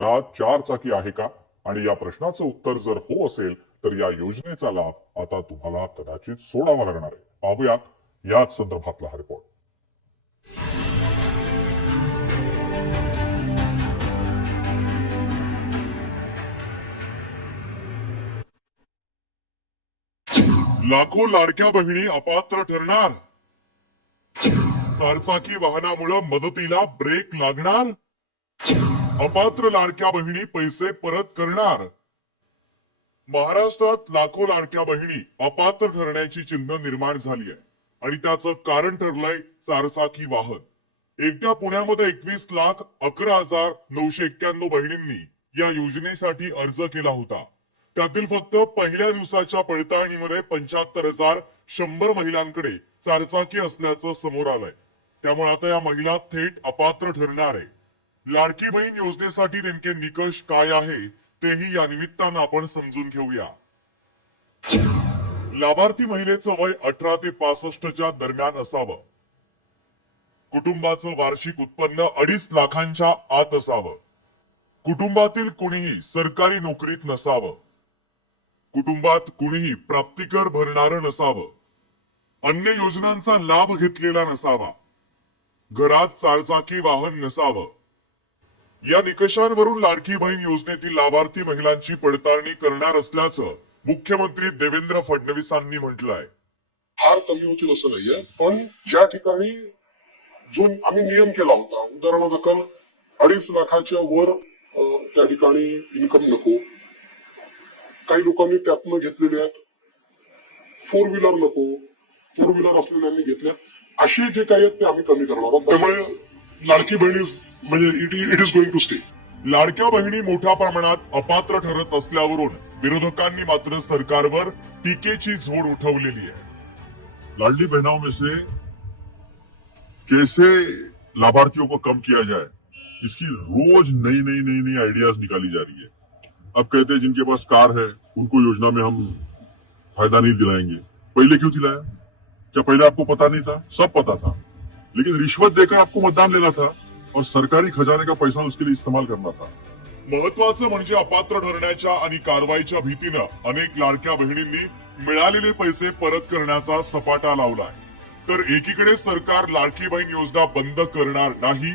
घरात चार चाकी आहे का? आणि या प्रश्नाचं उत्तर जर हो असेल तर या योजनेचा लाभ आता तुम्हाला कदाचित सोडावा लागणार आहे. पाहूयात याच संदर्भातला हा रिपोर्ट लाखो लाडक्या बहिणी अपात्र ठरणार. चारचाकी वाहनामुळे मदतीला ब्रेक लागणार. अपात्र लाडक्या बहिणी पैसे परत करणार. महाराष्ट्रात लाखो लाडक्या बहिणी अपात्र ठरण्याची चिन्ह निर्माण झाली आहे. आणि त्याचं कारण ठरलंय चारचाकी वाहन. एकट्या पुण्यामध्ये एकवीस लाख अकरा हजार नऊशे एक्क्याण्णव बहिणींनी या योजनेसाठी अर्ज केला होता. त्यातील फक्त पहिल्या दिवसाच्या पडताळणीमध्ये पंच्याहत्तर हजार शंभर महिलांकडे चारचाकी असल्याचं समोर आलंय. त्यामुळे आता या महिला थेट अपात्र ठरणार आहे लाडकी बहीण योजनेसाठी नेमके निकष काय आहे तेही या निमित्तानं आपण समजून घेऊया. लाभार्थी महिलेचं वय अठरा ते पासष्टच्या दरम्यान असावं. कुटुंबाचं वार्षिक उत्पन्न अडीच लाखांच्या आत असावं. कुटुंबातील कुणीही सरकारी नोकरीत नसावं. कुटुंबात कुणीही प्राप्तिकर भरणारं नसावं. अन्य योजनांचा लाभ घेतलेला नसावा. घरात चारचाकी वाहन नसावं. या निकषांवरून लाडकी बहीण योजनेतील लाभार्थी महिलांची पडताळणी करणार असल्याचं मुख्यमंत्री देवेंद्र फडणवीसांनी म्हटलंय. फार कमी होतील असं नाहीये पण ज्या ठिकाणी जो आम्ही नियम केला होता उदाहरणादाखल अडीच लाखाच्या वर त्या ठिकाणी इन्कम नको. काही लोकांनी त्यातनं घेतलेले आहेत. फोर व्हीलर नको. फोर व्हीलर असलेल्यांनी घेतले असे जे काही आहेत ते आम्ही कमी करणार आहोत. त्यामुळे लाडकी म्हणजे it is going to stay लाडक्या बहिणी मोठ्या प्रमाणात अपात्र ठरत असल्यावरून विरोधकांनी मात्र सरकारवर टीकेची झोड उठवलेली आहे. लाडली बहनों में से कैसे लाभार्थियों को कम किया जाए, इसकी रोज नई नई नई नई आइडियाज़ निकाली जा रही है। अब कहते हैं जिनके पास कार है, उनको योजना में हम फ़ायदा नहीं दिलाएँगे। पहले क्यों दिलाया? क्या पहले आपको पता नहीं था? सब पता था। लेकिन रिश्वत देकर आपको मतदान लेना था और सरकारी खजाने का पैसा उसके लिए इस्तेमाल करना था। महत्वाचं म्हणजे अपात्र ठरण्याच्या आणि कारवाईच्या भीतीनं अनेक लाडक्या बहिणींनी मिळालेले पैसे परत करण्याचा सपाटा लावलाय. तर एकीकडे सरकार लाडकी बहीण योजना बंद करणार नाही